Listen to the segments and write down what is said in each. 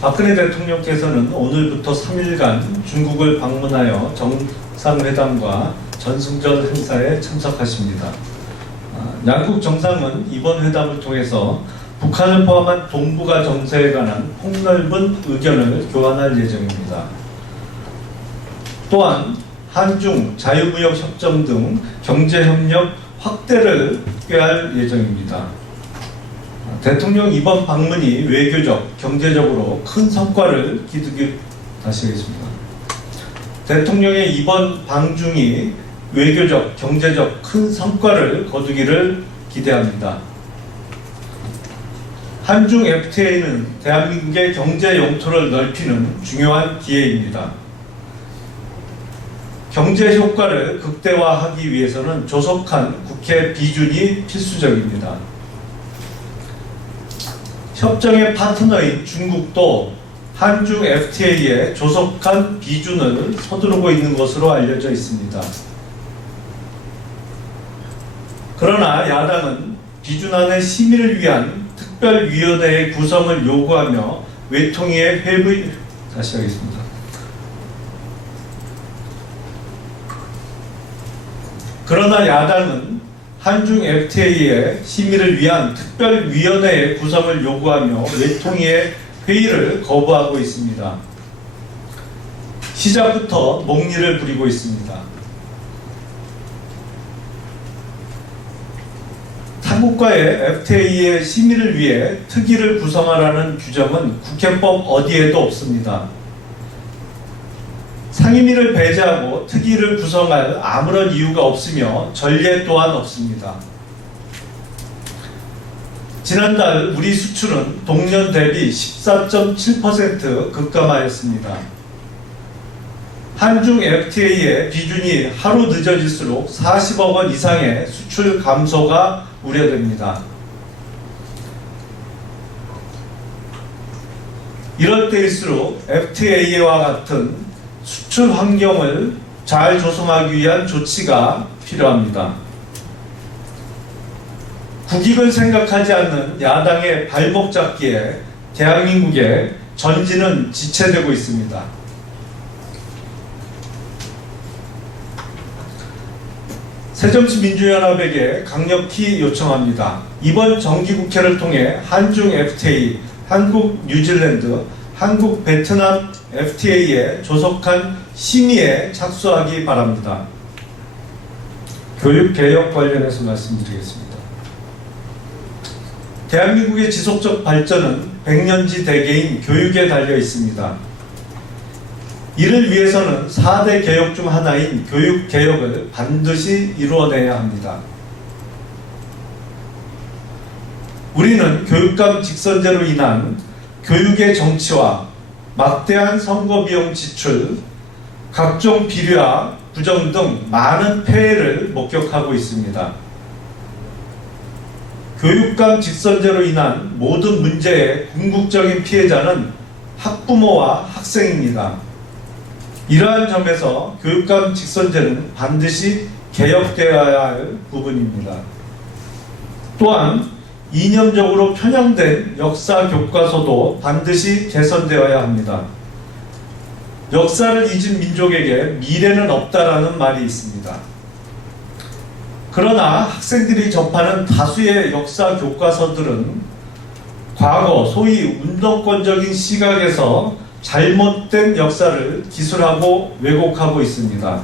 박근혜 대통령께서는 오늘부터 3일간 중국을 방문하여 정상회담과 전승절 행사에 참석하십니다. 양국 정상은 이번 회담을 통해서 북한을 포함한 동북아 정세에 관한 폭넓은 의견을 교환할 예정입니다. 또한 한중 자유무역 협정 등 경제협력 확대를 꾀할 예정입니다. 대통령 이번 방문이 외교적, 경제적으로 큰 성과를 기두길 다시 하겠습니다. 대통령의 이번 방중이 외교적, 경제적 큰 성과를 거두기를 기대합니다. 한중 FTA는 대한민국의 경제 영토를 넓히는 중요한 기회입니다. 경제 효과를 극대화하기 위해서는 조속한 국회 비준이 필수적입니다. 협정의 파트너인 중국도 한중 FTA에 조속한 비준을 서두르고 있는 것으로 알려져 있습니다. 그러나 야당은 비준안의 심의를 위한 특별위원회의 구성을 요구하며 외통위의 회의 다시 하겠습니다. 그러나 야당은 한중 FTA의 심의를 위한 특별위원회의 구성을 요구하며 외통위의 회의를 거부하고 있습니다. 시작부터 목리를 부리고 있습니다. 타국과의 FTA의 심의를 위해 특위를 구성하라는 규정은 국회법 어디에도 없습니다. 상임위를 배제하고 특위를 구성할 아무런 이유가 없으며 전례 또한 없습니다. 지난달 우리 수출은 동년 대비 14.7% 급감하였습니다. 한중 FTA의 비준이 하루 늦어질수록 40억 원 이상의 수출 감소가 우려됩니다. 이럴 때일수록 FTA와 같은 수출 환경을 잘 조성하기 위한 조치가 필요합니다. 국익을 생각하지 않는 야당의 발목 잡기에 대한민국의 전진은 지체되고 있습니다. 새정치민주연합에게 강력히 요청합니다. 이번 정기국회를 통해 한중 FTA, 한국 뉴질랜드, 한국 베트남 FTA에 조속한 심의에 착수하기 바랍니다. 교육개혁 관련해서 말씀드리겠습니다. 대한민국의 지속적 발전은 백년지 대계인 교육에 달려 있습니다. 이를 위해서는 4대 개혁 중 하나인 교육개혁을 반드시 이루어내야 합니다. 우리는 교육감 직선제로 인한 교육의 정치화, 막대한 선거비용 지출, 각종 비리와 부정 등 많은 폐해를 목격하고 있습니다. 교육감 직선제로 인한 모든 문제의 궁극적인 피해자는 학부모와 학생입니다. 이러한 점에서 교육감 직선제는 반드시 개혁되어야 할 부분입니다. 또한 이념적으로 편향된 역사 교과서도 반드시 개선되어야 합니다. 역사를 잊은 민족에게 미래는 없다라는 말이 있습니다. 그러나 학생들이 접하는 다수의 역사 교과서들은 과거 소위 운동권적인 시각에서 잘못된 역사를 기술하고 왜곡하고 있습니다.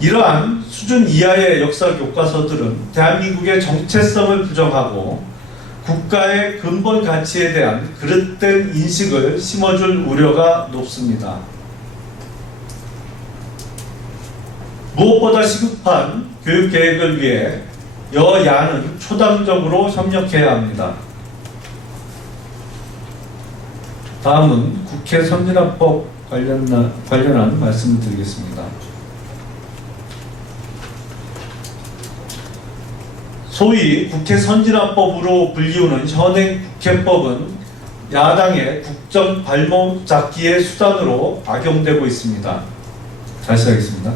이러한 수준 이하의 역사 교과서들은 대한민국의 정체성을 부정하고 국가의 근본 가치에 대한 그릇된 인식을 심어줄 우려가 높습니다. 무엇보다 시급한 교육계획을 위해 여야는 초당적으로 협력해야 합니다. 다음은 국회 선진화법 관련한 말씀을 드리겠습니다. 소위 국회 선진화법으로 불리우는 현행 국회법은 야당의 국정 발목 잡기의 수단으로 악용되고 있습니다. 다시 하겠습니다.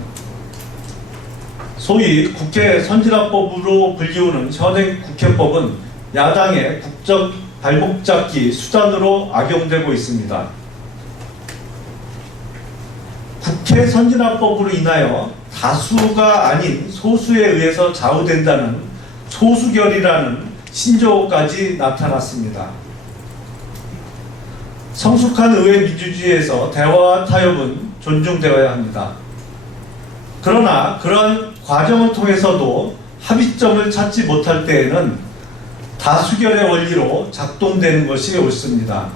소위 국회 선진화법으로 불리우는 현행 국회법은 야당의 국정 발목 잡기 수단으로 악용되고 있습니다. 국회 선진화법으로 인하여 다수가 아닌 소수에 의해서 좌우된다는 소수결이라는 신조어까지 나타났습니다. 성숙한 의회 민주주의에서 대화와 타협은 존중되어야 합니다. 그러나 그러한 과정을 통해서도 합의점을 찾지 못할 때에는 다수결의 원리로 작동되는 것이 옳습니다.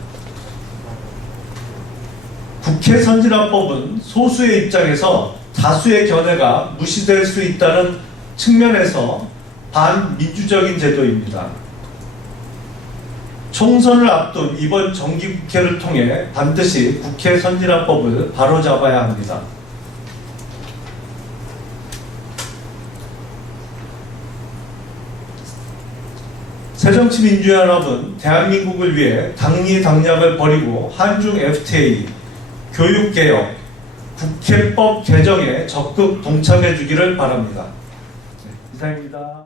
국회 선진화법은 소수의 입장에서 다수의 견해가 무시될 수 있다는 측면에서 반민주적인 제도입니다. 총선을 앞둔 이번 정기국회를 통해 반드시 국회 선진화법을 바로잡아야 합니다. 새정치민주연합은 대한민국을 위해 당리당략을 버리고 한중 FTA, 교육개혁, 국회법 개정에 적극 동참해 주기를 바랍니다. 이상입니다.